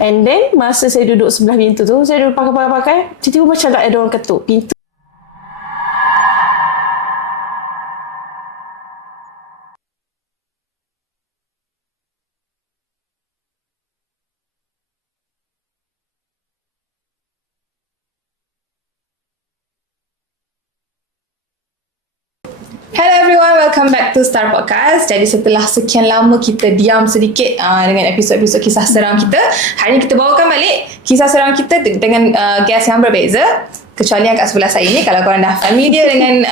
And then masa saya duduk sebelah pintu tu, saya duduk pakai, tiba-tiba macam tak ada orang ketuk pintu. Hello everyone, welcome back to Star Podcast. Jadi setelah sekian lama kita diam sedikit dengan episod-episod kisah seram kita, hari ini kita bawakan balik kisah seram kita dengan guest yang berbeza. Kecuali yang kat sebelah saya ni, kalau korang dah familiar dengan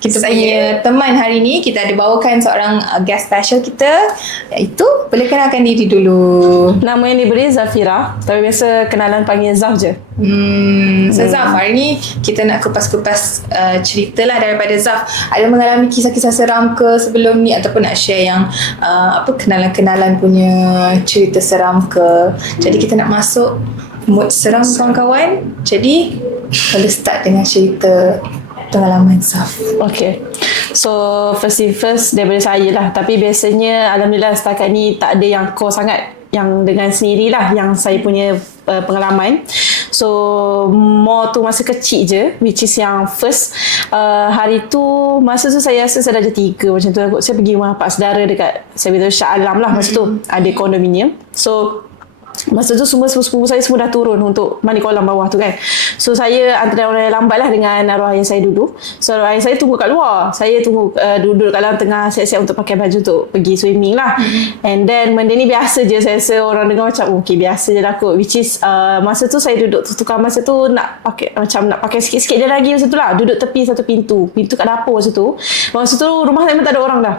kita punya teman hari ni, kita ada bawakan seorang guest special kita, iaitu boleh kenalkan diri dulu. Nama yang diberi Zafira, tapi biasa kenalan panggil Zaf je. So Zaf, hari ni kita nak kupas-kupas cerita lah daripada Zaf. Ada mengalami kisah-kisah seram ke sebelum ni, ataupun nak share yang kenalan-kenalan punya cerita seram ke. Jadi kita nak masuk mood seram kawan-kawan. Jadi boleh start dengan cerita pengalaman Zaf. Okay. So first daripada saya lah. Tapi biasanya alhamdulillah setakat ni tak ada yang core sangat, yang dengan sendirilah yang saya punya pengalaman. So more tu masa kecil je, which is yang first hari tu, masa tu saya rasa saya darjah 3 macam tu. Saya pergi rumah pak saudara dekat, saya beritahu Shah Alam lah masa tu, ada kondominium. So masa tu semua sepupu saya semua dah turun untuk mandi kolam bawah tu kan. So saya antara orang yang lambat lah dengan arwah ayah saya dulu. So arwah ayah saya tunggu kat luar, saya tunggu duduk kat dalam tengah siap-siap untuk pakai baju untuk pergi swimming lah. And then benda ni biasa je, saya rasa orang dengar macam okay biasa je lah kot. Which is masa tu saya duduk tukar masa tu nak pakai sikit-sikit je lagi masa tu lah. Duduk tepi satu pintu kat dapur masa tu. Masa tu rumah saya memang tak ada orang dah.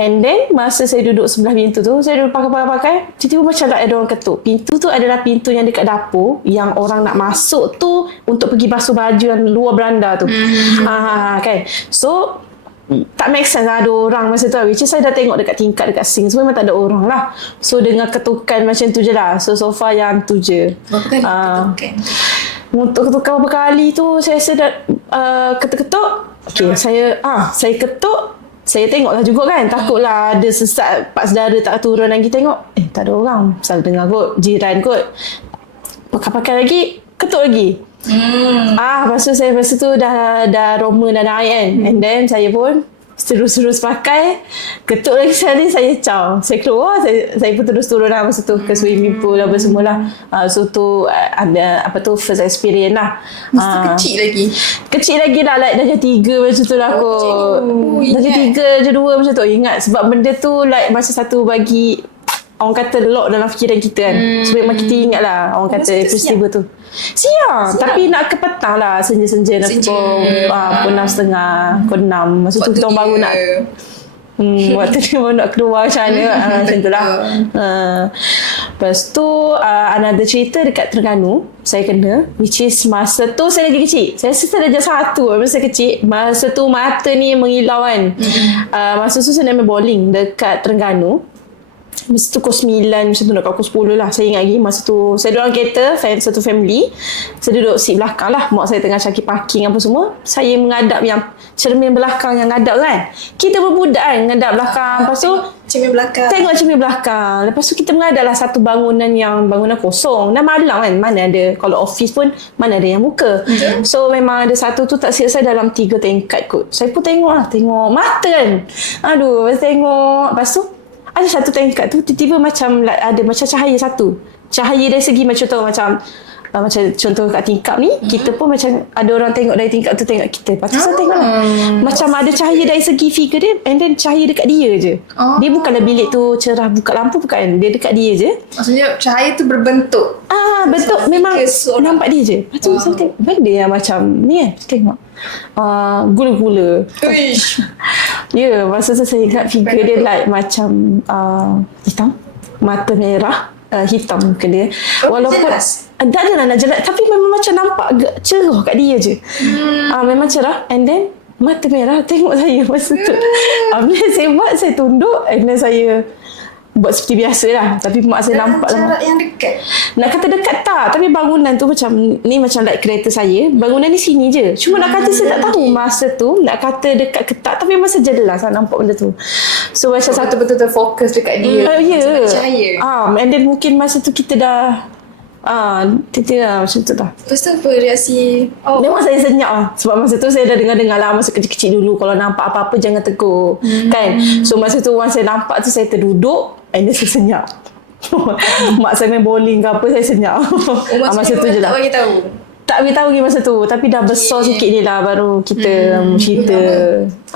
And then masa saya duduk sebelah pintu tu, saya duduk pakai, tiba-tiba macam tak ada orang ketuk. Pintu tu adalah pintu yang dekat dapur, yang orang nak masuk tu untuk pergi basuh baju yang luar beranda tu. Kan. So tak make sense lah ada orang masa tu, which is saya dah tengok dekat tingkat, dekat sink semua memang tak ada orang lah. So dengan ketukan macam tu je lah. So far yang tu je. Berapa kali ketukan? Untuk ketukan berapa kali tu saya rasa dah ketuk-ketuk. Okay, saya ketuk. Saya tengoklah juga kan, takutlah ada sesat pak saudara tak turun lagi, tengok tak ada orang, salah dengar kot, jiran kot, pakai lagi, ketuk lagi. Lepas tu dah Roma dah naik kan. And then saya pun terus pakai, ketuk lagi sekali, saya caw, saya keluar, saya pun terus turun lah masa tu ke swimming pool apa semualah. So tu first experience lah. Masa kecil lagi lah, like darjah 3 macam tu lah kot. Darjah 3, darjah 2 macam tu, ingat sebab benda tu like masa satu bagi orang kata lock dalam fikiran kita kan. So memang kita ingat lah orang kata peristiwa tu. Siap. Tapi nak ke petang lah, senja-senja nak pukul 6:30, pukul 6. Masa tu kita orang baru nak waktu dia baru nak keluar macam mana, macam tu lah. Lepas tu another cerita dekat Terengganu saya kena, which is masa tu saya lagi kecil. Saya rasa saya darjah 1 masa kecil. Masa tu mata ni mengilau kan. Masa tu saya nak main bowling dekat Terengganu. Masa tu pukul 9 macam tu, nak kat pukul 10 lah. Saya ingat lagi masa tu saya duduk dalam kereta, satu family. Saya duduk seat belakang lah, mak saya tengah cari parking apa semua. Saya menghadap yang cermin belakang yang ngadap kan. Kita berbudak kan ngadap belakang. Lepas tu tengok cermin belakang. Lepas tu kita menghadap lah satu bangunan kosong. Dan malam kan, mana ada, kalau office pun mana ada yang muka. So memang ada satu tu tak silap saya dalam 3 tingkat kot. Saya pun tengok mata kan. Aduh, tengok. Lepas tu ada satu tingkat tu tiba-tiba macam ada macam cahaya satu. Cahaya dari segi macam tu, macam contoh kat tingkap ni, kita pun macam ada orang tengok dari tingkap tu tengok kita. Lepas tu saya tengok macam ada cahaya dari segi figure dia, and then cahaya dekat dia je. Dia bukanlah bilik tu cerah buka lampu, bukan. Dia dekat dia je. Maksudnya cahaya tu berbentuk. Bentuk memang nampak dia je. Lepas tu saya tengok benda yang macam ni kan. Tengok gula-gula. Ya, masa tu saya ingat figure dia like macam hitam, mata merah, hitam muka dia. Walaupun tak ada nak jelas, tapi memang macam nampak cerah kat dia je. Memang cerah, and then mata merah tengok saya masa tu. Bila saya tunduk, and then saya buat seperti biasa lah. Tapi mak saya nampak lah. Jarak yang dekat? nak kata dekat tak, tapi bangunan tu macam ni, macam like kereta saya, bangunan ni sini je. Cuma nak kata saya tak tahu masa tu nak kata dekat ke tak, tapi masa jelas saya nampak benda tu. So macam satu betul-betul terfokus dekat dia. ya. Percaya. And then mungkin masa tu kita dah titik lah macam tu dah. Lepas tu apa reaksi? Memang saya senyap lah. Sebab masa tu saya dah dengar-dengar lah masa kecil-kecil dulu, kalau nampak apa-apa jangan tegur. Kan? So masa tu once saya nampak tu, saya terduduk and then saya senyap. Mak saya main bowling ke apa, saya senyap. Masa tu je lah. Tak bagi tahu. Tak beritahu lagi masa tu. Tapi dah besar sikit ni lah, baru kita cerita.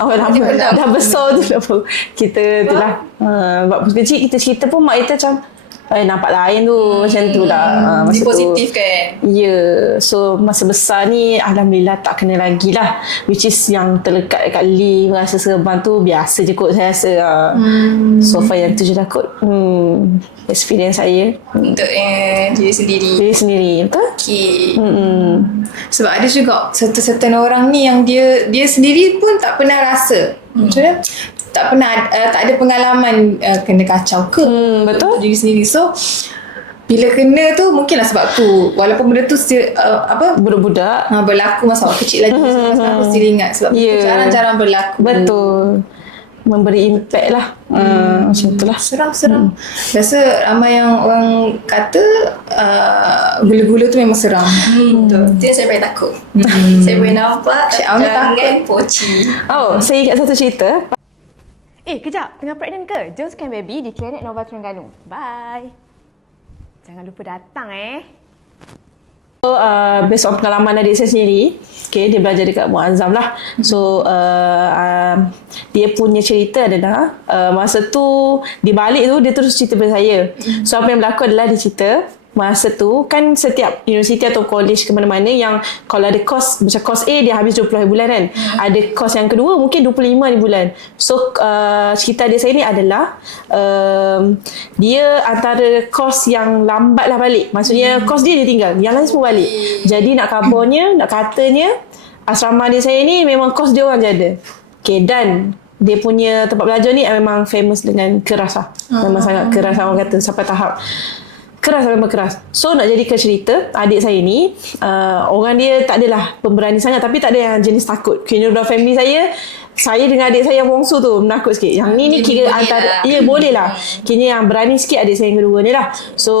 Lama. Dah besar tu lah kita tu lah. Waktu kecil kita cerita pun mak kita macam nampak lain tu, macam tu lah. Masa positif tu, kan? Ya. So masa besar ni Alhamdulillah tak kena lagi lah. Which is yang terlekat dekat lift, rasa serban tu biasa je kot saya rasa. So far yang tu je lah kot. Experience saya untuk diri sendiri. Diri sendiri, betul? Okay. Sebab ada juga certain orang ni yang dia sendiri pun tak pernah rasa. Macam mana? Tak pernah, tak ada pengalaman kena kacau ke betul? Diri sendiri. So bila kena tu mungkinlah sebab tu, walaupun benda tu budak-budak berlaku masa awak kecil lagi, sekarang aku still ingat sebab jarang-jarang berlaku. Betul, memberi impact lah. Macam tu lah. Seram. Rasa ramai yang orang kata gula-gula tu memang seram. Betul. Itu yang saya paling takut. Saya boleh nampak jangan poci. Saya ingat satu cerita. Kejap. Tengah pregnant ke? Jom scan baby di Klinik Nova Terengganu. Bye. Jangan lupa datang So, based on pengalaman adik saya sendiri, dia belajar dekat Muazzam lah. So, dia punya cerita adalah masa tu, di balik tu, dia terus cerita pada saya. So, apa yang berlaku adalah dia cerita, masa tu kan setiap universiti atau college ke mana-mana yang kalau ada course, macam course A dia habis 20 hari bulan kan, ada course yang kedua mungkin 25 hari bulan. So cerita dia saya ni adalah dia antara course yang lambat lah balik, maksudnya course dia tinggal, yang lain semua balik. Jadi nak kabarnya, nak katanya asrama dia saya ni memang course dia orang je ada. Dan dia punya tempat belajar ni memang famous dengan keras lah. Memang sangat keras orang kata, sampai tahap keras, memang keras. So nak jadikan cerita, adik saya ni orang dia tak adalah pemberani sangat, tapi tak ada yang jenis takut. Kira dalam family saya dengan adik saya yang bongsu tu menakut sikit. Yang ni kira antara boleh lah. Kira yang berani sikit adik saya yang kedua ni lah. So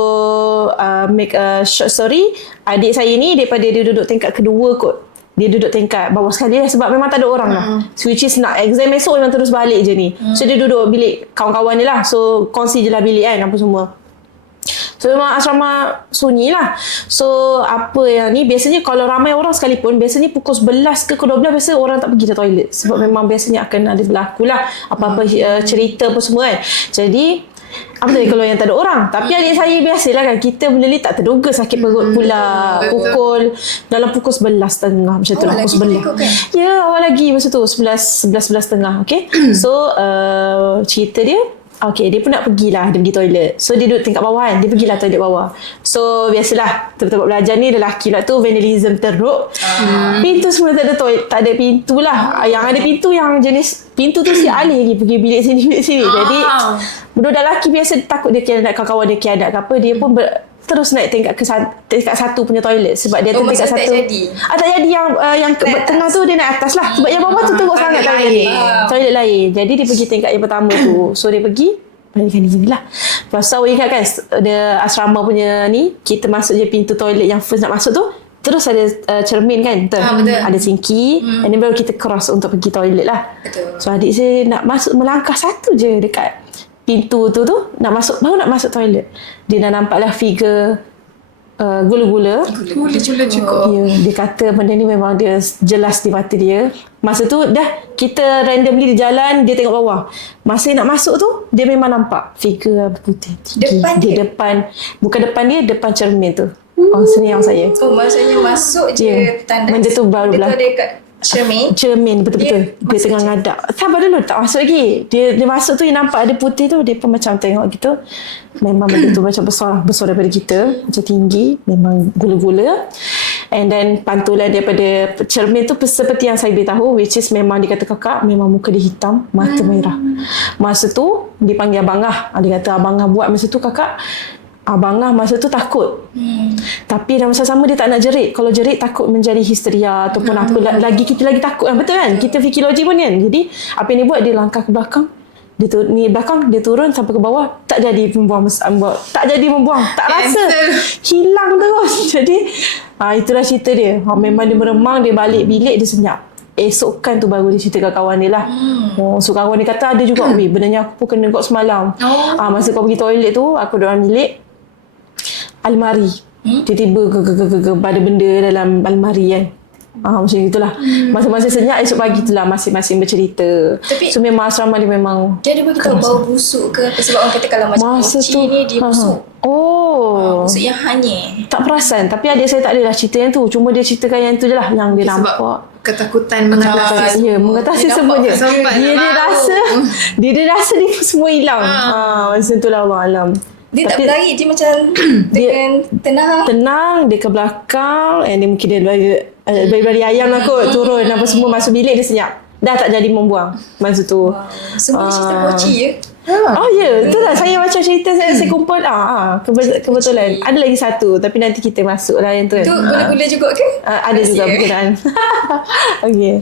make a short story, adik saya ni daripada dia duduk tingkat kedua kot, dia duduk tingkat bawah sekali lah, sebab memang tak ada orang lah. Which is nak exam esok memang terus balik je ni. So dia duduk bilik kawan-kawan dia lah. So kongsi je lah bilik kan, apa semua. So memang asrama sunyi lah. So apa yang ni, biasanya kalau ramai orang sekalipun, biasanya pukul 11 ke 12 biasa orang tak pergi ke toilet. Sebab memang biasanya akan ada berlaku lah apa-apa cerita apa semua kan. Jadi apa tadi kalau yang tak ada orang. Tapi adik saya biasalah kan, kita benda ni tak terduga sakit perut pula. Dalam pukul 11.30 macam tu lah, pukul 11. Ya, awal lagi masa tu 11.30. Okay. So cerita dia, dia pun nak pergilah, dia pergi toilet. So dia duduk tingkat bawah kan, dia pergilah toilet bawah. So biasalah tempat belajar ni lelaki lah tu, vandalism teruk. Pintu semua tak ada toilet, tak ada pintu lah. Yang ada pintu yang jenis pintu tu si alih lagi pergi bilik sini bilik sini. Jadi budak lelaki biasa takut dia kiadat, kawan-kawan dia kiadat ke apa, dia pun terus naik tingkat satu punya toilet sebab dia tingkat satu. Tak jadi yang tengah tu dia naik atas lah, sebab yang bawah tu teruk sangat toilet lain. Jadi dia pergi tingkat yang pertama tu. So dia pergi balikan diri lah. Pasal awak ingat kan dia asrama punya ni, kita masuk je pintu toilet yang first nak masuk tu, terus ada cermin kan, ada sinki, and then baru kita cross untuk pergi toilet lah. So adik saya nak masuk, melangkah satu je dekat pintu tu nak masuk, baru nak masuk toilet, dia dah nampaklah figure gula-gula cukup. Dia kata benda ni memang dia jelas di mata dia. Masa tu dah kita randomly di jalan, dia tengok bawah. Masa nak masuk tu, dia memang nampak figure putih depan, bukan depan dia, depan cermin tu. Senyum saya. Maksudnya masuk je tanda. Benda tu baru berlaku. Cermin betul-betul. Dia tengah ngadak. Sabar dulu, tak masuk lagi. Dia masuk tu, dia nampak ada putih tu, dia pun macam tengok gitu. Memang benda tu macam besar daripada kita, macam tinggi, memang gula-gula. And then pantulan daripada cermin tu seperti yang saya beritahu, which is memang dia kata kakak memang muka dia hitam, mata merah. Masa tu dipanggil abang lah. Dia kata abang buat masa tu kakak Abang lah masa tu takut. Tapi dalam masa sama dia tak nak jerit. Kalau jerit takut menjadi histeria ataupun apa. Kita lagi takut kan. Betul kan? Kita fikir logik pun kan. Jadi apa yang dia buat, dia langkah ke belakang. Dia turun sampai ke bawah. Tak jadi membuang. Tak jadi membuang. Tak rasa. Hilang terus. Jadi itulah cerita dia. Memang dia meremang. Dia balik bilik, dia senyap. Esok kan tu baru dia cerita kat kawan dia lah. So kawan dia kata ada juga, benarnya aku pun kena kau semalam. Masa kau pergi toilet tu, aku dalam bilik, almari. Tiba-tiba ada benda dalam almari kan. Macam itulah. Masa-masa senyap esok pagi tu lah masing-masing bercerita. Tapi, so memang asrama dia memang dia ada bagi tahu bau busuk ke apa? Sebab orang kata kalau macam poci ni dia busuk. Busuk yang hanyir. Tak perasan. Tapi adik saya tak adalah cerita yang tu. Cuma dia ceritakan yang tu je lah, yang dia nampak. Ketakutan mengatasi. Ya, mengatasi semuanya. Dia rasa dia semua hilang. Macam tu lah, Allah alam. Dia tak berlari, dia macam dengan tenang. Dia ke belakang, and dia mungkin dia bagi ayam lah kot, turun apa semua, masuk bilik dia senyap. Dah tak jadi membuang masa tu. Semua cerita poci je. Betul lah. Saya macam cerita saya kumpul. Kebetulan. Ada lagi satu, tapi nanti kita masuk lah yang tu. Itu gula-gula juga ke? Ada juga berkenaan. Okay.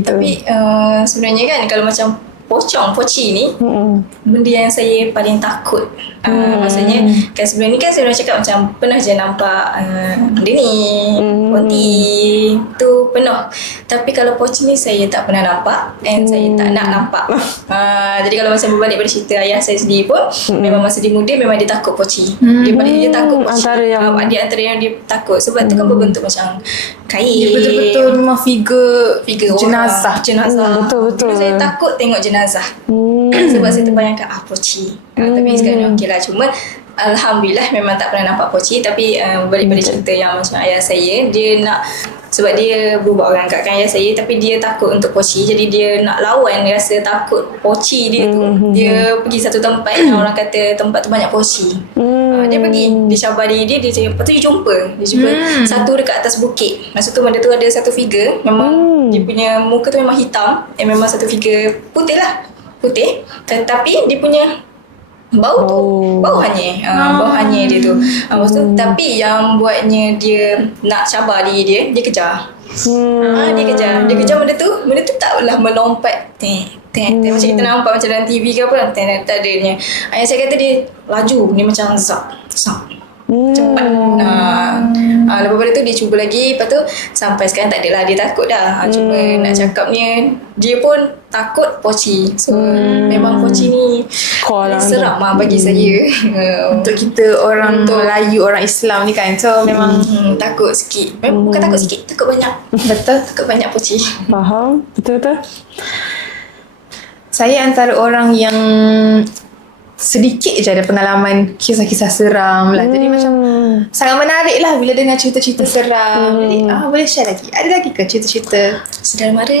Tapi sebenarnya kan kalau macam poci ni benda yang saya paling takut. Maksudnya kan sebelum ni kan saya dah cakap macam pernah je nampak benda ni, ponti tu penuh. Tapi kalau poci ni saya tak pernah nampak, and saya tak nak nampak. Jadi kalau macam berbalik pada cerita ayah saya sendiri pun, memang masa dia muda memang dia takut poci. Dia takut poci. Antara yang dia takut sebab tu kan berbentuk macam kain. Dia betul-betul memang figure jenazah. Betul-betul. Saya takut tengok jenazah. Sebab saya terbayangkan poci. Tapi sekarang okey lah. Cuma alhamdulillah memang tak pernah nampak poci. Tapi balik pada cerita yang macam ayah saya, dia nak, sebab dia berubah orang kat ayah saya, tapi dia takut untuk poci. Jadi dia nak lawan, dia rasa takut poci dia tu. Dia pergi satu tempat yang orang kata tempat tu banyak poci. Dia pergi, dia cabar diri dia cakap, lepas tu dia jumpa satu dekat atas bukit. Masa tu benda tu ada satu figure, memang dia punya muka tu memang hitam, memang satu figure putih, tetapi dia punya bau tu bau hanyir. Bau hanyir dia tu. Maksud tu, tapi yang buatnya dia nak cabar diri dia kejar. Dia kejar benda tu taklah melompat macam kita nampak macam dalam TV ke apa, tak ada dia. Ayah saya kata dia laju, dia macam zap cepat. Lepas pada tu dia cuba lagi, lepas tu sampai sekarang tak adalah dia takut dah. Cuma nak cakapnya dia pun takut poci. So memang poci ni seram bagi saya. Untuk kita orang Melayu, orang Islam ni kan, so memang takut sikit. Bukan takut sikit, takut banyak. Betul, takut banyak poci. Faham? Betul-betul. Saya antara orang yang sedikit je ada pengalaman kisah-kisah seram lah. Jadi macam sangat menarik lah bila dengar cerita-cerita seram. Jadi boleh share lagi? Ada lagi ke cerita-cerita sedar mara?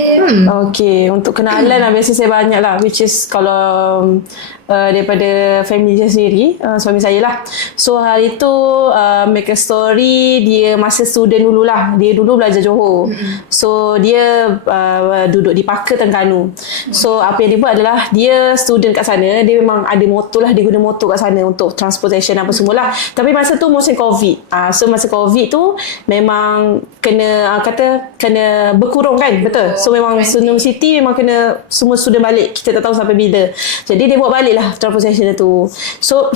Okay, untuk kenalan lah biasa saya banyak lah, which is kalau daripada family saya sendiri, suami saya lah. So hari tu make a story, dia masa student dululah. Dia dulu belajar Johor. So dia duduk di Parker Terengganu. So apa yang dia buat adalah, dia student kat sana, dia memang ada motor lah, dia guna motor kat sana untuk transportation apa semualah. Tapi masa tu musim COVID. So masa COVID tu memang kena kena berkurung kan, betul. So memang Sunung City memang kena semua student balik. Kita tak tahu sampai bila. Jadi dia buat balik lah transportation dia tu. So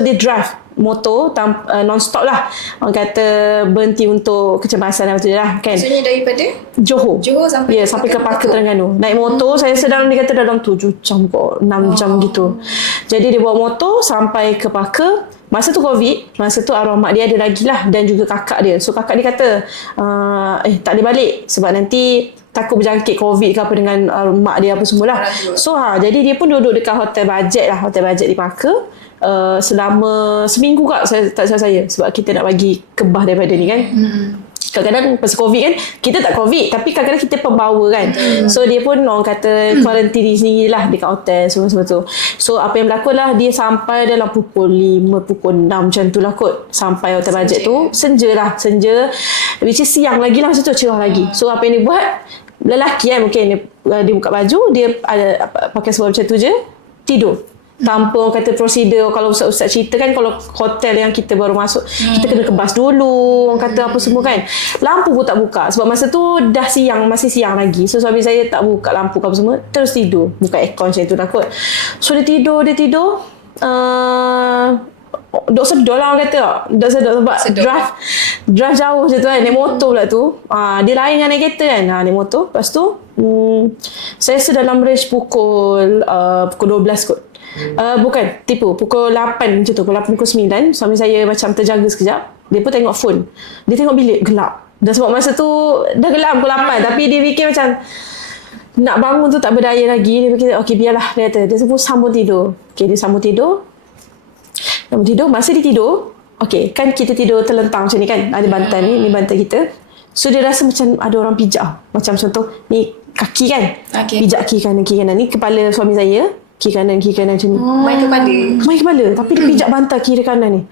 dia drive motor non-stop lah. Orang kata berhenti untuk kecemasan apa tu je lah kan. Maksudnya daripada Johor sampai sampai ke Parker Terengganu. Naik motor saya sedang dia kata dalam 7 jam kok, 6 jam gitu. Jadi dia bawa motor sampai ke Parker. Masa tu COVID, masa tu arwah mak dia ada lagi lah, dan juga kakak dia. So kakak dia kata tak boleh balik sebab nanti takut berjangkit COVID ke apa dengan mak dia apa semualah. So jadi dia pun duduk dekat hotel bajet di Parker selama seminggu kak, tak salah saya, sebab kita nak bagi kebah daripada ni kan. Kadang-kadang pasal COVID kan, kita tak COVID tapi kadang-kadang kita pembawa kan. So dia pun orang kata quarantine sendiri lah dekat hotel semua tu. So apa yang berlaku lah, dia sampai dalam pukul 5, pukul 6 macam tu lah kot, sampai hotel bajet tu. Senja which is siang lagi lah masa tu, cerah lagi. So apa yang dia buat, lelaki kan mungkin dia buka baju, dia ada pakai seluar macam tu je, tidur. tanpa orang kata prosedur. Kalau ustaz-ustaz cerita kan, kalau hotel yang kita baru masuk, kita kena kebas dulu, orang kata apa semua kan. Lampu pun tak buka sebab masa tu dah siang, masih siang lagi. So suami saya tak buka lampu apa semua, terus tidur, buka aircon macam tu takut. So dia tidur dok sedar lah orang kata. Dok sedar sebab drive jauh je tu kan, naik motor pula tu. Dia lain dengan naik kereta kan, naik motor. Lepas tu saya rasa dalam range pukul 12 kot. Bukan, tipu. Pukul 8 macam tu. Pukul 8, pukul 9. Suami saya macam terjaga sekejap. Dia pun tengok phone. Dia tengok bilik gelap. Dan sebab masa tu dah gelap pukul 8. Tapi dia fikir macam nak bangun tu tak berdaya lagi. Dia fikir okey biarlah, dia kata. Dia pun sambung tidur. Okey, dia sambung tidur. Masa dia tidur, okey, kan kita tidur terlentang macam ni kan. Ada bantal ni bantal kita. So dia rasa macam ada orang pijak. Macam contoh ni kaki kan. Pijak kiri kanan. Ni kepala suami saya. Kiri kanan macam ni. Main kepala. Tapi dia pijak bantal kiri kanan ni.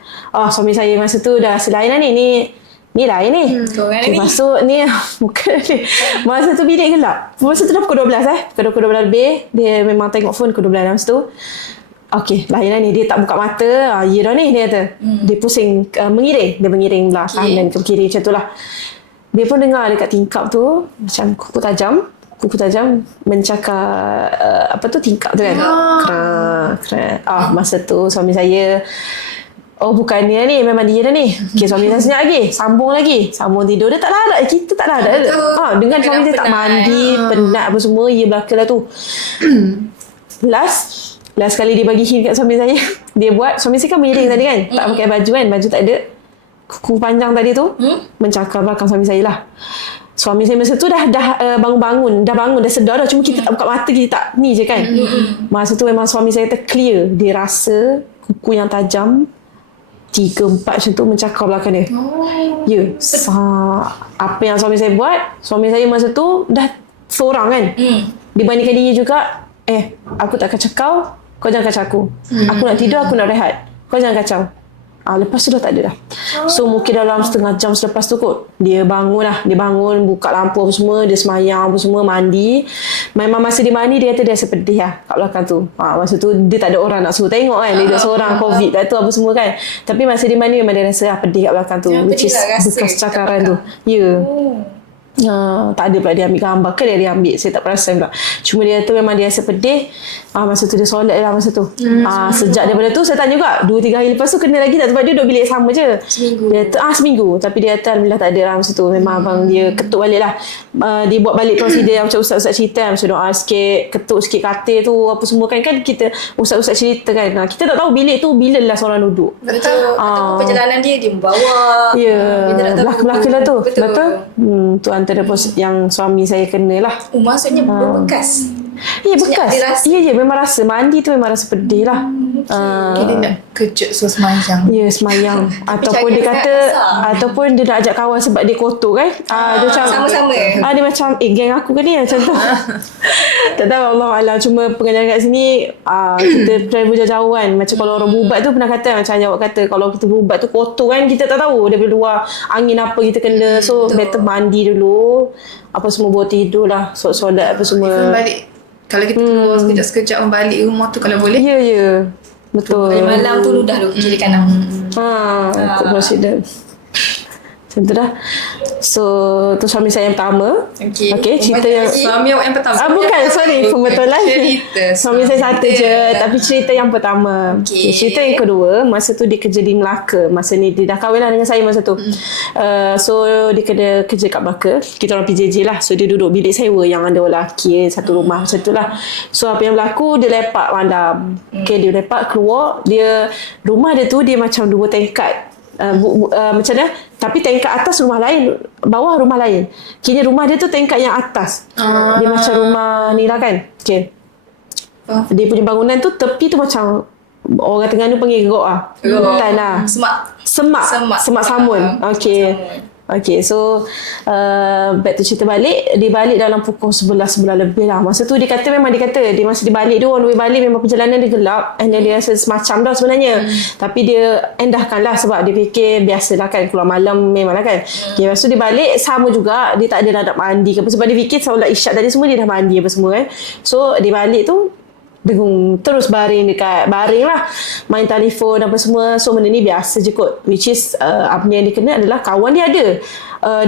Suami saya masa tu dah selain lah ni lain ni. Okay, masuk ni bukan ni. Masa tu bilik gelap. Masa tu dah pukul 12 Pukul 12 lebih. Dia memang tengok phone pukul 12 masa tu. Okey, lain lah ni. Dia tak buka mata. Ya dah ni, dia kata. Dia pusing mengiring. Dia mengiring belah kanan ke kiri macam tu lah. Dia pun dengar dekat tingkap tu macam kuku tajam mencakar tingkap tu kan. Masa tu suami saya, bukan dia ni, memang dia dah ni. Okey, suami saya senyap lagi, sambung tidur. Dia tak larat, kita tak larat. Dengan suami saya tak mandi, penat apa semua, ia belaka lah tu. Last kali dia bagi hint kat suami saya, dia buat, suami saya kan miring tadi kan, tak pakai baju kan, baju tak ada, kuku panjang tadi tu mencakar belakang suami saya lah. Suami saya masa tu dah bangun, dah sedar dah, cuma kita tak buka mata, kita tak ni je kan. Masa tu memang suami saya clear, dia rasa kuku yang tajam 3-4 macam tu mencakar belakang dia. Apa yang suami saya buat, suami saya masa tu dah seorang kan, dibandingkan dia juga, aku tak kacau kau jangan kacau aku. Aku nak tidur, aku nak rehat, kau jangan kacau. Lepas tu dah tak ada dah. So mungkin dalam setengah jam selepas tu kot, dia bangun, buka lampu apa semua, dia semayang apa semua, mandi. Memang masa dia mandi, dia kata dia rasa pedih lah kat belakang tu. Masa tu dia tak ada orang nak suruh tengok kan, dia duduk seorang, COVID dah tu apa semua kan. Tapi masa dia mandi memang dia rasa pedih kat belakang tu, which is bekas cakaran tu. Tak ada pula dia ambil gambar ke dia ambil, saya tak perasan pula. Cuma dia tu memang dia rasa pedih. Masa tu dia solat lah masa tu. Sejak daripada tu saya tanya juga 2-3 hari lepas tu kena lagi tak, sebab dia duduk bilik sama je seminggu. Tapi dia kata alhamdulillah tak ada lah masa tu. Memang abang dia ketuk balik lah. Dia buat balik prosedur yang macam ustaz-ustaz cerita, macam doa sikit, ketuk sikit katil tu apa semua kan kita ustaz-ustaz cerita kan. Kita tak tahu bilik tu bila lah seorang duduk. Betul. Ataupun perjalanan dia membawa. Belaka lah tu. Betul. Tu antara yang suami saya kena lah. Maksudnya berbekas. Bekas. Ya, memang rasa mandi tu memang rasa pedih lah. Dia nak kejut so semayang. Semayang. Ataupun dia kata, ataupun dia nak ajak kawan sebab dia kotor kan. Dia macam sama-sama. Dia macam geng aku ke ni macam tu. Tak tahu, Allahualam. Cuma pengajaran kat sini, kita travel jauh-jauh kan. Macam kalau orang berubat tu pernah kata, macam awak kata, kalau kita berubat tu kotor kan, kita tak tahu daripada luar angin apa kita kena. So better mandi dulu, apa semua, buat tidur lah, solat apa semua. Balik, kalau kita keluar sekejap-sekejap balik rumah tu kalau boleh. Ya. Betul. Malam tu ludah dulu kiri kanan. Ikut prosedur. Macam tu dah. So tu suami saya yang pertama. Okay, cerita yang suami awak yang pertama. Bukan, sorry, pembetulan. Cerita suami saya satu je, tapi cerita yang pertama. Cerita yang kedua, masa tu dia kerja di Melaka. Masa ni dia dah kahwin lah dengan saya masa tu. So dia kena kerja kat Melaka. Kita orang PJJ lah. So dia duduk bilik sewa yang ada lelaki satu rumah macam tu lah. So apa yang berlaku, dia lepak malam. Dia lepak keluar. Rumah dia tu dia macam 2 tingkat. Macam mana, tapi tingkat atas rumah lain, bawah rumah lain. Kira rumah dia tu tingkat yang atas. Dia macam rumah ni lah kan. Dia punya bangunan tu, tepi tu macam orang Terengganu panggil gerok lah. Hutan lah. Semak samun. Okay, so back to cerita balik. Dia balik dalam pukul 11 lebih lah. Masa tu dia kata masa dia balik, dia on the way balik memang perjalanan dia gelap, and then dia rasa semacam dah sebenarnya. Tapi dia endahkan lah sebab dia fikir biasalah kan, keluar malam memang lah kan. Okay, lepas tu dia balik sama juga, dia tak ada nak mandi ke apa, sebab dia fikir solat isyak tadi semua dia dah mandi apa semua kan. So dia balik tu dengung. Terus baring lah, main telefon apa semua. So benda ni biasa je kot. Which is apa yang dia kena adalah kawan dia ada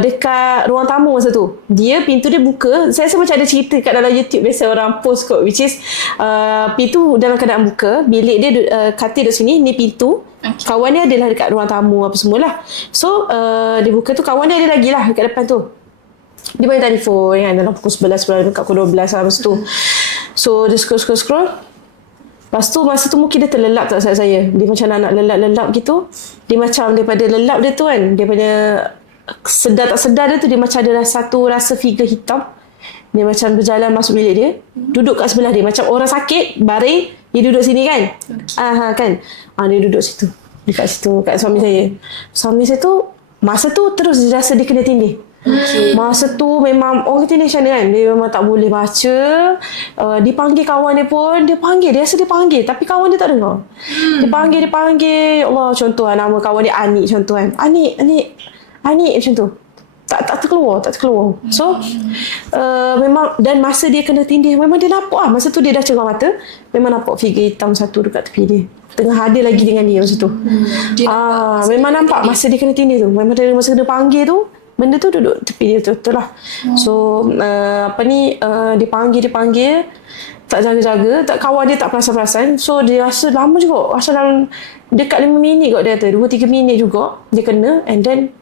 dekat ruang tamu masa tu. Dia pintu dia buka. Saya rasa macam ada cerita kat dalam YouTube biasa orang post kot. Which is pintu dalam keadaan buka. Bilik dia katil dekat sini, ni pintu. Kawan dia adalah dekat ruang tamu apa semualah. So dia buka tu, kawan dia ada lagi lah dekat depan tu. Dia main telefon kan dalam pukul 11 dekat pukul 12 lah masa tu. So dia scroll. Lepas tu masa tu mungkin dia terlelap tak saya. Dia macam nak lelap-lelap gitu. Dia macam daripada lelap dia tu kan, daripada sedar tak sedar dia tu, dia macam ada satu rasa figure hitam. Dia macam berjalan masuk bilik dia, duduk kat sebelah dia. Macam orang sakit baring, dia duduk sini kan. Kan. Dia duduk situ. Dekat situ, kat suami saya. Suami saya tu masa tu terus dia rasa dia kena tindih. Masa tu memang orang kata ni macam mana kan, dia memang tak boleh baca. Dipanggil kawan dia pun, dia rasa dia panggil tapi kawan dia tak dengar. Dia panggil. Ya Allah, contoh nama kawan dia Anik contoh kan. Anik macam tu. Tak terkeluar. So memang, dan masa dia kena tindih memang dia nampak masa tu dia dah cerah mata, memang nampak figure hitam satu dekat tepi dia, tengah ada lagi dengan dia masa tu. Memang nampak masa dia kena tindih tu. Memang masa dia panggil tu, benda tu duduk tepi dia tu lah. So dia panggil tak jaga-jaga, tak, kawan dia tak perasan-perasan. So dia rasa lama juga, rasa dalam dekat 5 minit kot dia kata, 2-3 minit juga dia kena. And then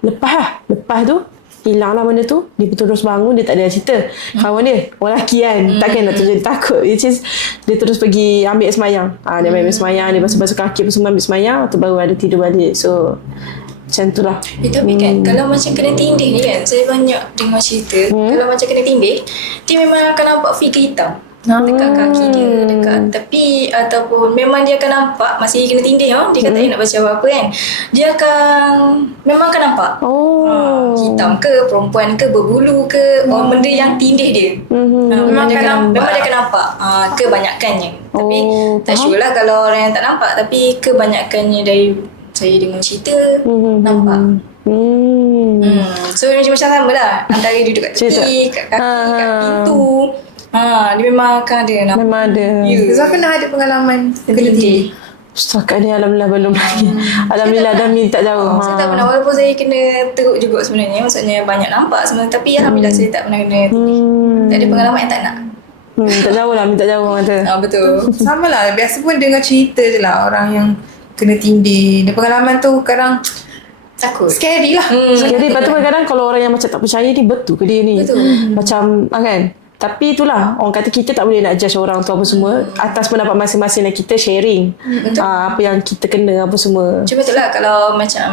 lepas tu hilang lah benda tu. Dia terus bangun, dia tak ada cerita. Kawan dia orang lelaki kan, takkan nak jadi takut. Dia terus pergi ambil semayang. Dia ambil semayang, dia basuh-basuh kaki apa semua, ambil semayang, tu baru ada tidur balik. So macam tu lah. Tapi kan kalau macam kena tindih ni kan, saya banyak dengar cerita kalau macam kena tindih, dia memang akan nampak figure hitam dekat kaki dia, dekat tepi, ataupun memang dia akan nampak masa dia kena tindih. Dia kata nak baca apa-apa kan, dia memang akan nampak hitam ke, perempuan ke, berbulu ke, benda yang tindih dia. Memang dia akan nampak kebanyakannya. Tapi tak sure lah kalau orang yang tak nampak, tapi kebanyakannya dari saya dengar cerita nampak. So macam sama lah, antara duduk kat tepi, kat kaki, kat pintu. Dia memang akan ada nampak. Memang ada. So pernah ada pengalaman kena tindih? Setakat ni Alhamdulillah belum lagi. Alhamdulillah dah tak jauh. Saya tak pernah, walaupun saya kena teruk juga sebenarnya. Maksudnya banyak nampak sebenarnya, tapi Alhamdulillah saya tak pernah kena tindih. Tak ada pengalaman yang tak nak. Tak jauh lah, minta jauh kata. Betul. Sama lah, biasa pun dengar cerita je lah orang yang kena tindih. Dan pengalaman tu kadang Takut. scary lah. Scary. Lepas tu kadang kalau orang yang macam tak percaya ni, betul ke dia ni? Betul. Macam kan. Tapi itulah, orang kata kita tak boleh nak judge orang tu apa semua. Atas pendapat masing-masing dan kita sharing apa yang kita kena apa semua. Cuma itulah, kalau macam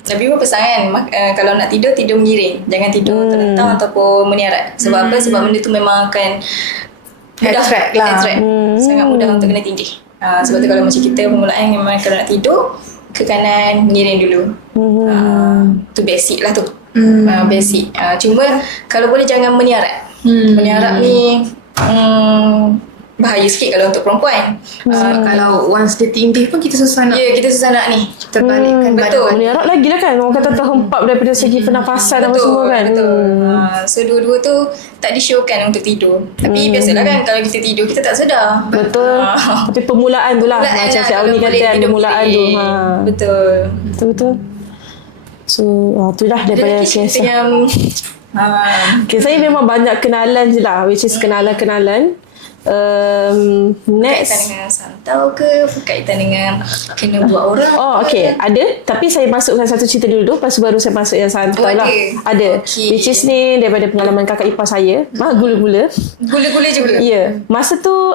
Nabi pun pesan kan, kalau nak tidur mengiring. Jangan tidur terlentang ataupun meniarat. Sebab apa? Sebab benda tu memang akan mudah attract lah. Sangat mudah untuk kena tindih. Sebab tu kalau macam kita permulaan, memang kalau nak tidur ke kanan, mengiring dulu. Tu basic lah tu. Basic. Cuma kalau boleh jangan meniarat. Meniarat ni bahaya sikit kalau untuk perempuan. Kalau once dia tindih pun kita susah nak. Ya, kita susah nak ni. Kita balikkan betul. Meniarat lagi lah kan. Orang kata terhempap daripada segi pernafasan apa semua kan. Betul. So dua-dua tu tak disyorkan untuk tidur. Tapi biasalah kan, kalau kita tidur kita tak sedar. Betul. Tapi permulaan tu lah. Macam Cik Auni kata permulaan tu. Betul. So tu lah daripada kita kisah. yang Okay, saya memang banyak kenalan je lah, which is kenalan-kenalan. Berkaitan dengan santau ke, berkaitan dengan kena buat orang. Okay, ada. Tapi saya masukkan satu cerita dulu, lepas tu baru saya masuk yang santau lah. Ada. Okay. Which is ni daripada pengalaman kakak ipar saya. Gula-gula juga. Ya. Masa tu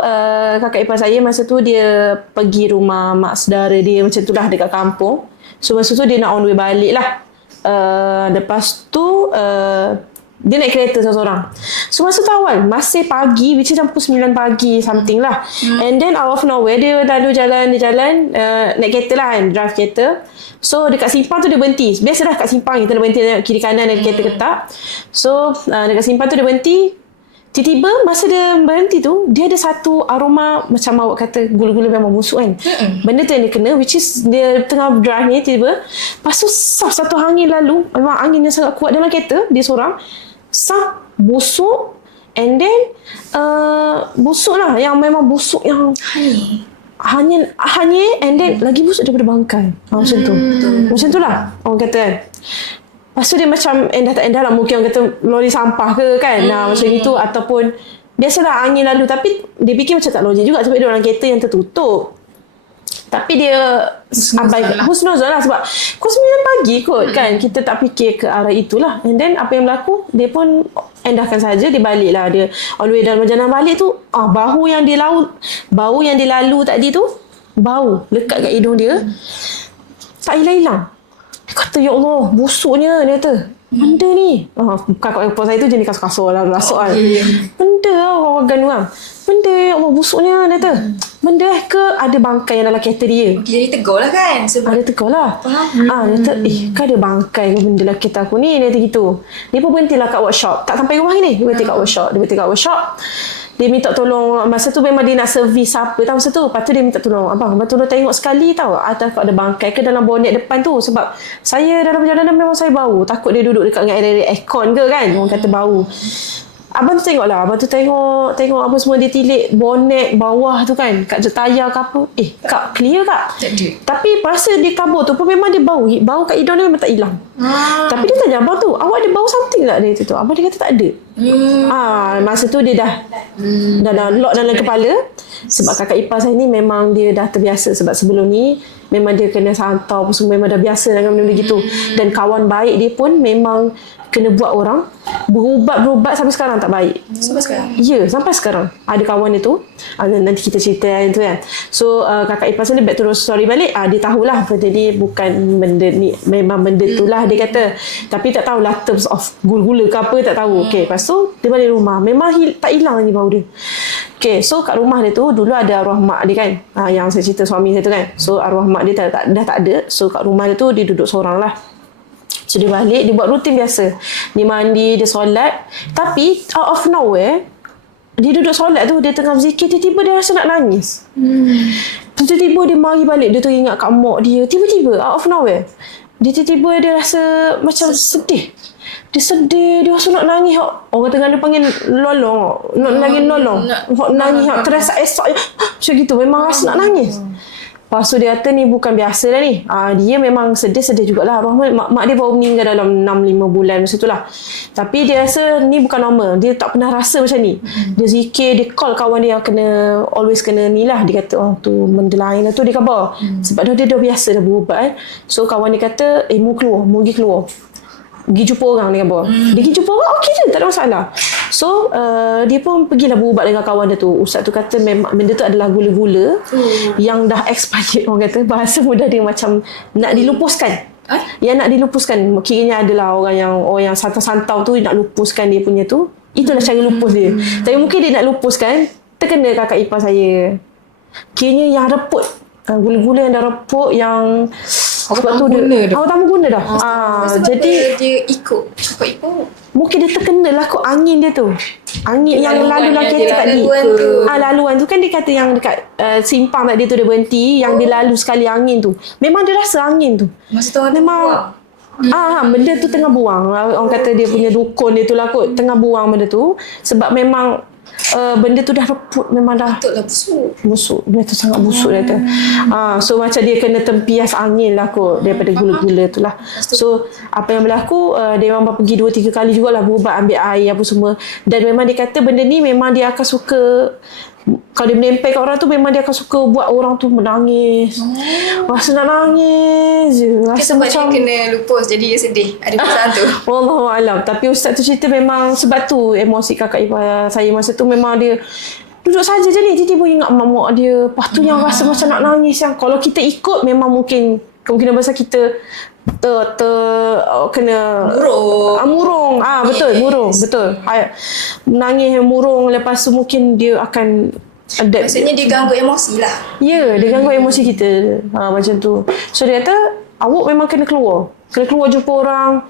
kakak ipar saya, masa tu dia pergi rumah mak saudara dia macam tu lah dekat kampung. So masa tu dia nak on the way balik lah. Lepas tu dia naik kereta seorang. So masa tu awal, masih pagi, which is jam pukul 9 pagi something lah. And then out of nowhere, dia lalu jalan naik kereta lah kan, drive kereta. So dekat simpang tu dia berhenti. Biasalah kat simpang kita berhenti kiri kanan dan kereta ketak. So dekat simpang tu dia berhenti. Tiba-tiba masa dia berhenti tu, dia ada satu aroma macam awak kata gula-gula memang busuk kan. Benda tu yang dia kena, which is dia tengah drive ni tiba-tiba. Lepas tu satu angin lalu, memang angin yang sangat kuat dalam kereta, dia seorang. Busuk. And then busuk lah, yang memang busuk yang hanya and then lagi busuk daripada bangkai. Macam tu. Macam tu lah orang kata kan. Lepas tu dia macam endah tak endah lah, mungkin orang kata lori sampah ke kan. Macam itu, ataupun biasalah angin lalu, tapi dia fikir macam tak logik juga sebab dia orang kereta yang tertutup. Tapi dia husnuzon lah sebab pukul 9 pagi kot kan, kita tak fikir ke arah itulah. And then apa yang berlaku, dia pun endahkan saja, dia balik lah. Dia all the way dalam perjalanan balik tu, bau yang dia lalu tadi tu, bau lekat kat hidung dia, tak hilang-hilang. Dia kata, ya Allah, busuknya. Dia kata, benda ni, kakak saya tu jenis kasar-kasar lah, rasuk kan. Benda lah organ tu kan. Benda, ya Allah, busuknya. Dia kata, benda ke ada bangkai yang dalam kereta dia. Jadi tegur lah kan. Sebab Dia tegur lah. Faham. Dia kata, kan ada bangkai ke benda dalam kereta aku ni. Dia kata gitu. Dia pun berhentilah kat workshop. Tak sampai rumah ni. Dia berhenti kat workshop. Dia minta tolong. Masa tu memang dia nak servis apa tahu masa tu. Lepas tu dia minta tolong, abang tolong tengok sekali tau, atas ada bangkai ke dalam bonet depan tu. Sebab saya dalam perjalanan memang saya bau. Takut dia duduk dekat dengan area aircon ke kan, orang kata bau. Abang tu tengok lah. Abang tu tengok apa semua dia tilik bonet bawah tu kan, kat tayar ke apa. Kak clear kak. Tak ada. Tapi masa dia kabur tu pun memang dia bau kat hidung dia memang tak hilang. Tapi dia tanya abang tu, awak ada bau something tak dia tu? Abang dia kata tak ada. Masa tu dia dah lock dalam kepala. Sebab kakak ipar saya ni memang dia dah terbiasa. Sebab sebelum ni memang dia kena santau apa semua, memang dah biasa dengan benda-benda gitu. Dan kawan baik dia pun memang kena buat orang berubat sampai sekarang tak baik. Sampai sekarang? Ya, sampai sekarang. Ada kawan dia tu, nanti kita cerita yang tu kan. So kakak ipar saya back to story balik, dia tahulah benda ni bukan benda ni, memang benda tu lah dia kata. Tapi tak tahulah terms of gula-gula ke apa, tak tahu. Okay, lepas tu dia balik rumah, memang tak hilang lagi bau dia. Okay, so kat rumah dia tu dulu ada arwah mak dia kan, yang saya cerita suami saya tu kan. So arwah mak dia dah tak ada. So kat rumah dia tu dia duduk seorang lah. So dia balik, dia buat rutin biasa. Dia mandi, dia solat. Tapi out of nowhere, dia duduk solat tu, dia tengah berzikir, tiba-tiba dia rasa nak nangis. Tiba-tiba dia mari balik, dia teringat kat mak dia. Tiba-tiba out of nowhere, dia tiba-tiba dia rasa macam sedih. Dia sedih, dia rasa nak nangis. Orang tengah dia panggil lolong. Nak nangis lolong. Nangis, terasa esok. Macam gitu, memang rasa nak nangis. Lepas tu dia kata ni bukan biasa dah ni. Dia memang sedih jugalah. Mak dia baru meninggal dalam 6-5 bulan masa tu lah. Tapi dia rasa ni bukan normal. Dia tak pernah rasa macam ni. Dia zikir, dia call kawan dia yang always kena ni lah. Dia kata, tu benda lain lah tu dia khabar. Sebab dia dah biasa dah berubat kan. So kawan dia kata, mu pergi keluar. Pergi jumpa orang dia khabar. Dia pergi jumpa orang, okey je, tak ada masalah. So dia pun pergilah berubat dengan kawan dia tu. Ustaz tu kata memang benda tu adalah gula-gula yang dah expired, orang kata. Bahasa mudah dia macam nak dilupuskan. Yang nak dilupuskan. Kiranya adalah orang yang santau-santau tu nak lupuskan dia punya tu. Itulah cara lupus dia. Tapi mungkin dia nak lupuskan, terkena kakak ipar saya. Kiranya yang reput. Gula-gula yang dah reput, yang sebab tu dia tamu guna dah. Jadi dia ikut mungkin dia terkena lah kot angin dia tu. Angin yang lalu dalam kereta tadi. Laluan tu kan dia kata yang dekat simpang tadi tu dia berhenti, yang dia lalu sekali angin tu. Memang dia rasa angin tu. Masa tu orang memang benda tu tengah buang. Orang kata dia punya dukun dia tu lah kot, tengah buang benda tu. Sebab memang benda tu dah reput, memang dah patutlah busuk. Dia tu sangat busuk dia tu. So macam dia kena tempias angin lah kot daripada gula-gula tu lah. So apa yang berlaku, dia memang pergi 2-3 kali jugalah berubat, ambil air apa semua. Dan memang dia kata benda ni memang dia akan suka, kalau dia menempel kat orang tu, memang dia akan suka buat orang tu menangis. Rasa nak nangis je. Rasa sebab macam dia kena lupus, jadi dia sedih. Ada perasaan tu. Wallahualam. Tapi ustaz tu cerita memang sebab tu emosi kakak ipar saya masa tu memang dia duduk saja je ni, tiba-tiba ingat mak dia. Lepas tu yang rasa macam nak nangis, yang kalau kita ikut memang mungkin kemungkinan besar kita kena murung. Betul, murung. Betul. Menangis, murung. Lepas tu mungkin dia akan adapt. Maksudnya dia ganggu emosi lah. Ya, dia ganggu emosi kita. Macam tu. So dia kata, awak memang kena keluar. Kena keluar jumpa orang.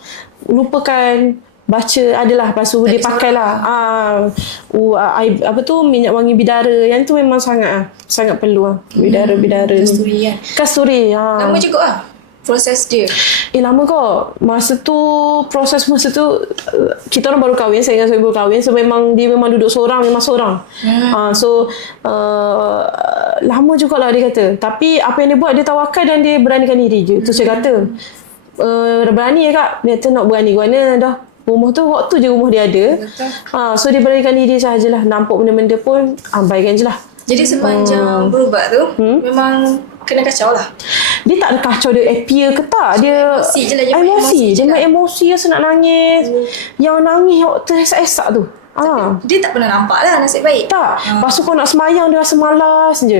Lupakan. Baca adalah. Lepas tu dia pakailah. Apa tu, minyak wangi bidara. Yang tu memang sangat perlu. Bidara. Kasturi kan. Kasturi. Lama cukup lah. proses dia? Lama kau. Proses masa tu kita orang baru kahwin, saya dengan suami baru kahwin. So memang dia memang duduk seorang, memang seorang. Lama jugalah dia kata. Tapi apa yang dia buat, dia tawakal dan dia beranikan diri je. Tu saya kata. Berani ya kak. Dia kata nak berani ke mana dah. Rumah tu waktu je rumah dia ada. So dia beranikan diri sahajalah. Nampak benda-benda pun abaikan je lah. Jadi sepanjang berubat tu memang kena kacau lah. Dia tak ada kacau, dia appear ke tak. Dia emosi je lah. Dia main emosi, rasa nak nangis. Yang nangis waktu esak-esak tu. Dia tak pernah nampak lah nasib baik. Tak. Lepas tu kau nak semayang, dia rasa malas je.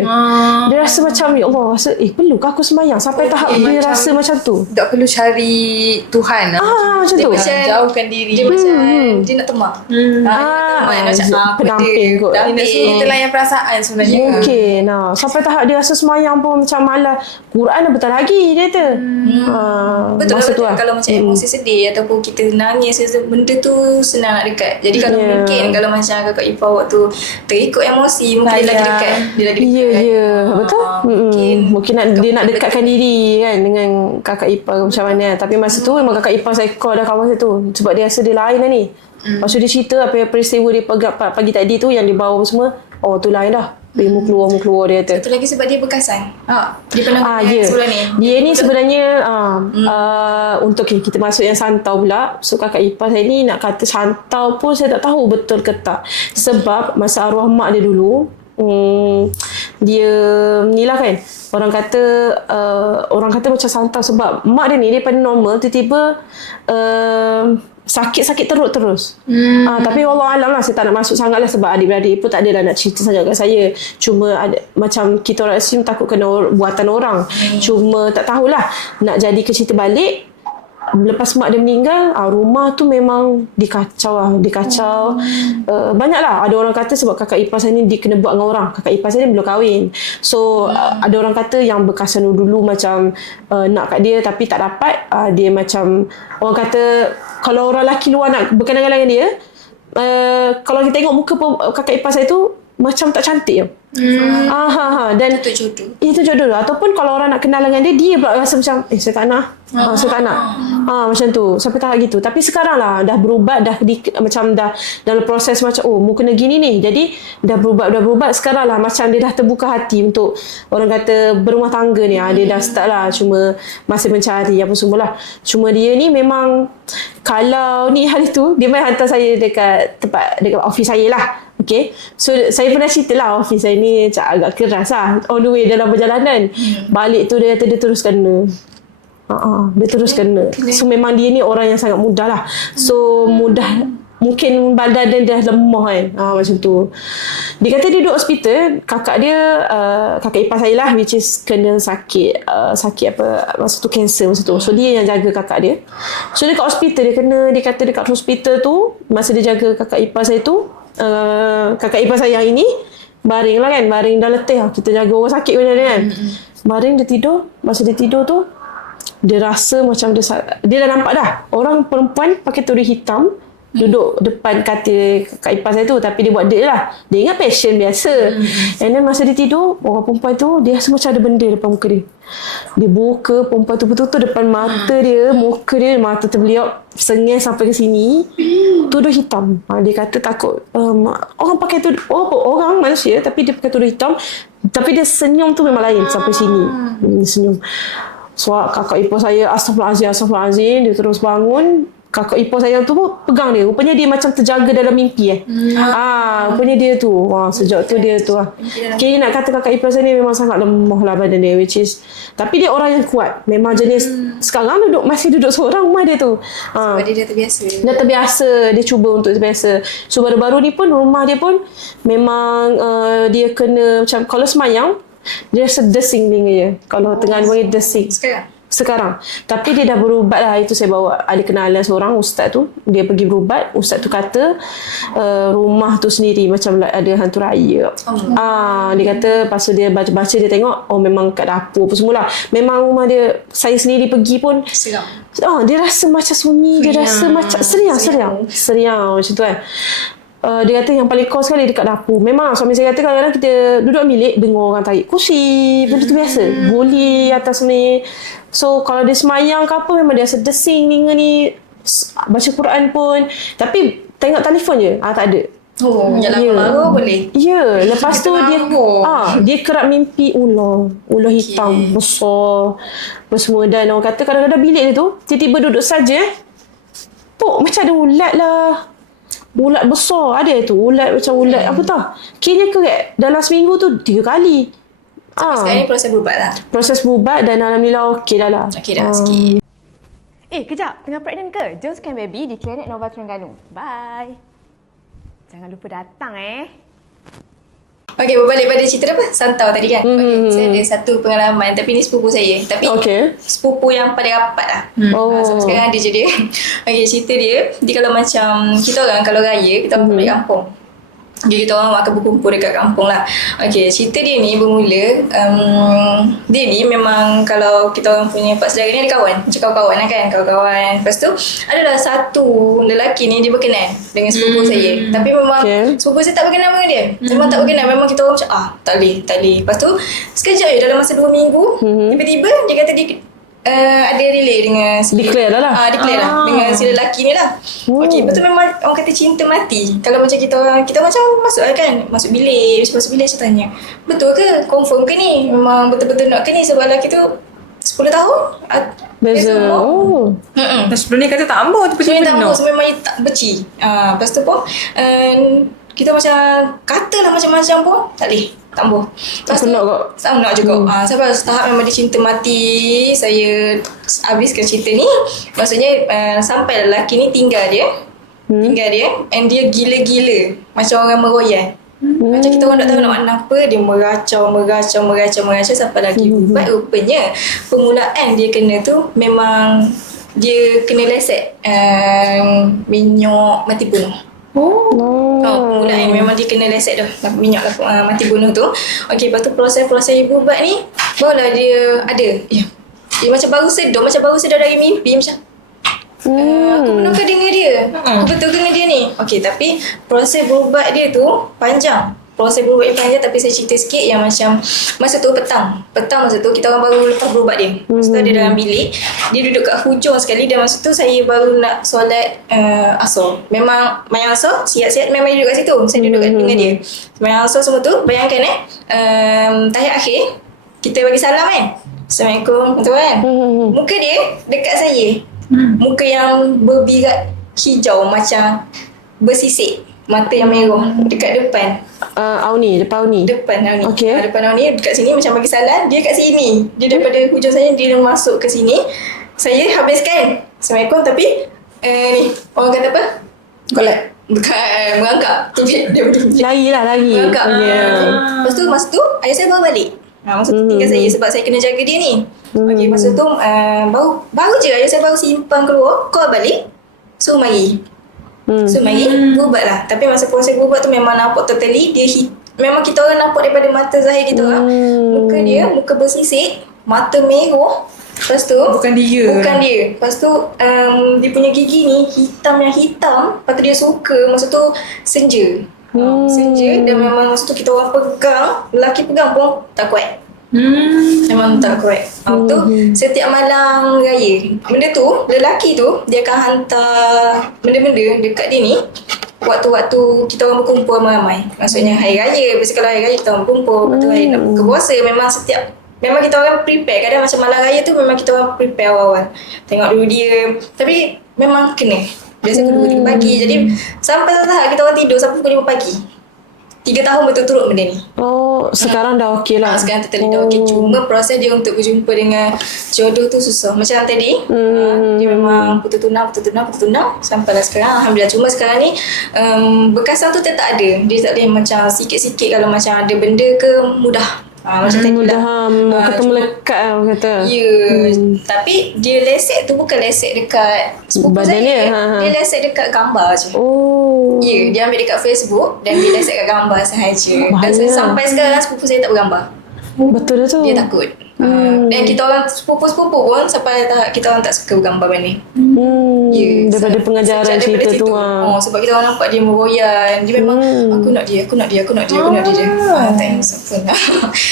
Dia rasa macam, ya Allah, rasa perlukah aku semayang? Sampai tahap dia rasa macam tu. Tak perlu cari Tuhan. Macam tu. Jauhkan diri. Dia macam dia nak temak. Pendamping kot. Kita layan perasaan sebenarnya. Mungkin. Sampai tahap dia rasa semayang pun macam malas. Quran dah betul lagi, dia kata. Betul masa tu lah. Kalau macam emosi sedih ataupun kita nangis, benda tu senang nak dekat. Jadi kalau mungkin kalau macam kakak ipar waktu terikut emosi, mungkin dia lagi dekat. Betul. Mungkin dia nak dekatkan diri kan dengan kakak ipar macam mana. Tapi masa tu memang kakak ipar saya call dah kawan saya tu, sebab dia rasa dia lain lah ni. Lepas tu dia cerita apa yang peristiwa dia pagi tadi tu, yang dia bawa semua. Tu lain dah. Dia mau keluar dia kata. Satu lagi sebab dia berkasan. Dia pernah sebelum ni. Dia ni sebenarnya untuk kita masuk yang santau pula. So kakak ipar saya ni nak kata santau pun saya tak tahu betul ke tak. Sebab masa arwah mak dia dulu, dia ni lah kan, orang kata macam santau. Sebab mak dia ni daripada normal tiba-tiba sakit terus. Tapi wallahualam lah, saya tak nak masuk sangat lah sebab adik-beradik pun tak adalah nak cerita sangat kat saya. Cuma ada, macam kita orang assume takut kena buatan orang. Cuma tak tahulah nak jadi ke cerita balik. Lepas mak dia meninggal, rumah tu memang dikacau. Banyaklah. Ada orang kata sebab kakak ipar saya ni dia kena buat dengan orang. Kakak ipar saya ni belum kahwin. So ada orang kata yang berkasan dulu macam nak kat dia tapi tak dapat. Dia macam, orang kata kalau orang lelaki luar nak berkenangan dengan dia, kalau kita tengok muka kakak ipar saya tu macam tak cantik tau. Dan itu jodoh lah. Ataupun kalau orang nak kenal dengan dia pula rasa macam saya tak nak. Saya tak nak. Macam tu. Sampai tahap gitu. Tapi sekarang lah dah berubat, macam dah dalam proses macam mu kena gini ni. Jadi dah berubat. Sekarang lah macam dia dah terbuka hati untuk orang kata berumah tangga ni. Dia dah start lah. Cuma masih mencari apa semua lah. Cuma dia ni memang, kalau ni hari tu dia main hantar saya dekat office saya lah. Okay. So saya pernah cerita lah, office saya ni agak keras lah. On the way dalam perjalanan, balik tu dia kata dia terus kena. Dia terus kena. So memang dia ni orang yang sangat mudah lah. So mudah, mungkin badan dia dah lemah kan. Macam tu. Dia kata dia duduk hospital. Kakak ipar saya lah, which is kena sakit apa, masa tu cancer masa tu. So dia yang jaga kakak dia. So dekat hospital dia kata dekat hospital tu, masa dia jaga kakak ipar saya tu, kakak ipar saya yang ini baring lah kan, baring dah letih lah. Kita jaga orang sakit macam ni kan. Baring dia tidur. Masa dia tidur tu, dia rasa macam dia dah nampak dah orang perempuan pakai tudung hitam duduk depan katil kakak ipar saya tu. Tapi dia buat date lah, dia ingat passion biasa. And then masa dia tidur, orang perempuan tu dia rasa macam ada benda depan muka dia. Dia buka, perempuan tu betul-betul depan mata dia, muka dia, mata terbeliak sengih sampai ke sini, tudung hitam. Dia kata takut orang pakai tudung, orang manusia tapi dia pakai tudung hitam. Tapi dia senyum tu memang lain sampai sini. Dia senyum. So kakak ipar saya Astaghfirullahalazim, dia terus bangun. Kakak ipar saya tu pegang dia. Rupanya dia macam terjaga dalam mimpi rupanya dia tu. Sejak tu dia tu lah. Kira nak kata kakak ipar saya ni memang sangat lemah lah badan dia, which is, tapi dia orang yang kuat. Memang jenis sekarang masih duduk seorang rumah dia tu. Sebab dia dah terbiasa. Dah terbiasa. Dia cuba untuk terbiasa. So baru-baru ni pun rumah dia pun memang dia kena macam kalau semayang dia rasa desing dia. Kalau tengah panggil desing. Sekarang. Tapi dia dah berubat lah. Itu saya bawa ada kenalan seorang ustaz tu. Dia pergi berubat. Ustaz tu kata rumah tu sendiri macam ada hantu raya. Dia kata lepas tu dia baca-baca, dia tengok memang kat dapur apa semua lah. Memang rumah dia, saya sendiri pergi pun seram. Dia rasa macam sunyi. Dia rasa macam seriang macam tu kan. dia kata yang paling kos sekali dekat dapur. Memang suami saya kata kadang-kadang kita duduk bilik dengar orang tarik kursi. Benda tu biasa. Guli atas ni. So kalau dia semayang ke apa memang dia rasa desing telinga ni. Baca Quran pun. Tapi tengok telefon je. Tak ada. Oh, yang lama-lama boleh. Ya, lepas tu dia mabuk. dia kerap mimpi ular hitam besar. Semua dan orang kata kadang-kadang bilik dia tu tiba-tiba duduk saja. Pok macam ada ulat lah. Ulat besar ada tu. Ulat macam ulat apa tau. Kira kerap dalam seminggu tu 3 kali. Sekarang ni proses berubat lah. Proses berubat dan alhamdulillah okey dah lah. Okey dah sikit. Kejap. Tengah pregnant ke? Jom scan baby di Klinik Nova Terengganu. Bye. Jangan lupa datang Okey, berbalik pada cerita apa? Santau tadi kan? Okey, saya ada satu pengalaman. Tapi ni sepupu saya. Tapi sepupu yang paling rapat lah. Sampai sekarang ada je dia. Okey, cerita dia kalau macam kita orang kalau raya, kita orang balik kampung. Jadi kita orang akan berkumpul dekat kampung lah. Okey, cerita dia ni bermula dia ni memang kalau kita orang punya pak saudara ni ada kawan. Macam kawan-kawan lah kan, kawan-kawan. Lepas tu adalah satu lelaki ni dia berkenan dengan sepupu saya. Tapi memang sepupu saya tak berkenan dengan dia. Memang tak berkenan. Memang kita orang macam tak boleh. Lepas tu sekejap je dalam masa 2 minggu tiba-tiba dia kata dia ada relay dengan declare lah declare lah dengan si lelaki ni lah. Okey, betul memang orang kata cinta mati. Kalau macam kita macam masuk lah kan, masuk bilik saya tanya, betul ke, confirm ke ni, memang betul-betul nak ke ni, sebab lelaki tu 10 tahun beza. Sebelum ni kata tak ambil tu sebelum ni tak ambil, memang dia tak beci. Lepas tu pun kita macam katalah macam-macam pun tak boleh tambah. Lepas tu tak nak juga. Sampai tahap memang dia cinta mati. Saya habiskan cerita ni. Maksudnya sampai lelaki ni tinggal dia and dia gila-gila macam orang meroyan. Macam kita orang tak tahu nak makna apa. Dia meracau sampai lagi buat. Rupanya permulaan dia kena tu memang dia kena lesek minyak mati bunuh. Permulaan memang dia kena lesek dah minyak mati bunuh tu. Okey, lepas tu proses ibu ubat ni barulah dia ada dia macam baru sedar dari mimpi macam aku benarkah dengan dia, aku betul dengan dia ni. Okey, tapi proses berubat dia tu panjang. Tapi saya cerita sikit yang macam masa tu petang masa tu kita orang baru lepas berubat dia. Masa tu dia dalam bilik, dia duduk kat hujung sekali dan masa tu saya baru nak solat asar. Memang mayang asar siap-siap memang duduk kat situ. Saya duduk dengan dia. Mayang asar semua tu, bayangkan tahiyat akhir kita bagi salam kan. Assalamualaikum, betul kan? Muka dia dekat saya. Muka yang berbirat hijau macam bersisik. Mata yang merah dekat depan. Depan Auni. Okay. Depan Auni dekat sini macam bagi salam. Dia kat sini. Dia daripada hujung saya dia masuk ke sini. Saya habiskan Assalamualaikum tapi ni orang kata apa? Golek. Bukan merangkap. Lari. Merangkap. Lepas tu masa tu ayah saya baru balik. Masa tu tinggal saya sebab saya kena jaga dia ni. Okey, masa tu baru je ayah saya baru simpan keluar, call balik. So mari berubat lah. Tapi masa proses berubat tu memang nampak totally dia memang kita orang nampak daripada mata zahir kita orang. Muka bersisik, mata merah. Lepas tu bukan dia. Lepas tu dia punya gigi ni hitam. Lepas tu dia suka masa tu senja. Dan memang masa tu kita orang pegang, lelaki pegang pun tak kuat. Memang tak kuat. Tu setiap malam raya, benda tu lelaki tu dia akan hantar benda-benda dekat dia ni waktu-waktu kita orang berkumpul ramai-ramai. Maksudnya hari raya, biasa kalau hari raya kita orang berkumpul, waktu hari nak buka puasa memang kita orang prepare. Kadang macam malam raya tu memang kita orang prepare awal-awal. Tengok dulu dia. Tapi memang kena. Biasa pukul 3 pagi. Jadi sampai tahap kita orang tidur sampai pukul 5 pagi. 3 tahun berturut-turut benda ni. Sekarang dah okey lah. Sekarang totally dah okey. Cuma proses dia untuk berjumpa dengan jodoh tu susah. Macam tadi, dia memang putus tunang sampailah sekarang. Alhamdulillah. Cuma sekarang ni bekasan tu tetap ada. Dia tak boleh macam sikit-sikit kalau macam ada benda ke mudah. Macam tadi lah. Kata melekat lah orang kata. Tapi dia lesek tu bukan lesek dekat sepupu saya. Dia lesek dekat gambar je. Dia ambil dekat Facebook dan dia lesek kat gambar sahaja. Dan sampai sekarang sepupu saya tak bergambar. Betul dah tu. Dia takut. Dan kita orang sepupu-sepupu pun sampai tahap kita orang tak suka bergambar balik. Daripada pengajaran Sejak cerita daripada tu. situ. Sebab kita orang nampak dia meroyan. Dia memang aku nak dia. Tak ingat pun.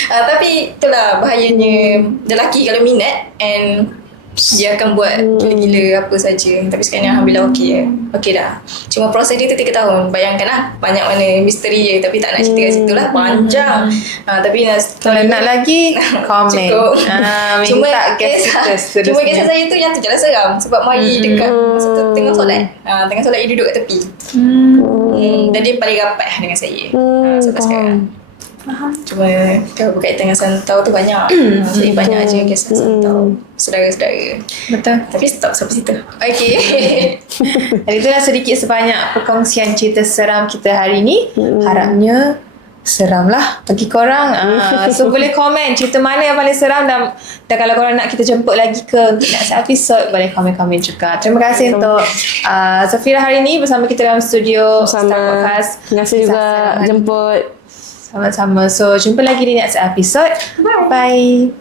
Tapi itulah bahayanya lelaki kalau minat and dia akan buat gila-gila apa saja. Tapi sekarang ni Alhamdulillah okey dah. Cuma proses dia tu 3 tahun. Bayangkan lah, banyak mana misteri je. Tapi tak nak cerita kat situ lah, panjang. Tapi Kalau nak lagi, komen. Cukup. Minta guest kita seterusnya. Cuma kisah saya tu yang tu je lah seram. Sebab mari dekat masa tu tengah solat. Tengah solat dia duduk kat tepi. Dan dia paling rapat dengan saya. Sampai sekarang. Cuma kalau berkaitan dengan santau tu banyak. Saya banyak je kisah santau saudara-saudara. Betul. Tapi stop sampai situ. Okay. Dan itulah sedikit sebanyak perkongsian cerita seram kita hari ni. Harapnya seram lah bagi korang. So boleh komen cerita mana yang paling seram, dan kalau korang nak kita jemput lagi ke untuk next episode, boleh komen-komen juga. Terima kasih untuk Zafira hari ni bersama kita dalam studio Star Podcast. Terima kasih juga jemput. Sama-sama. So jumpa lagi di next episode. Bye.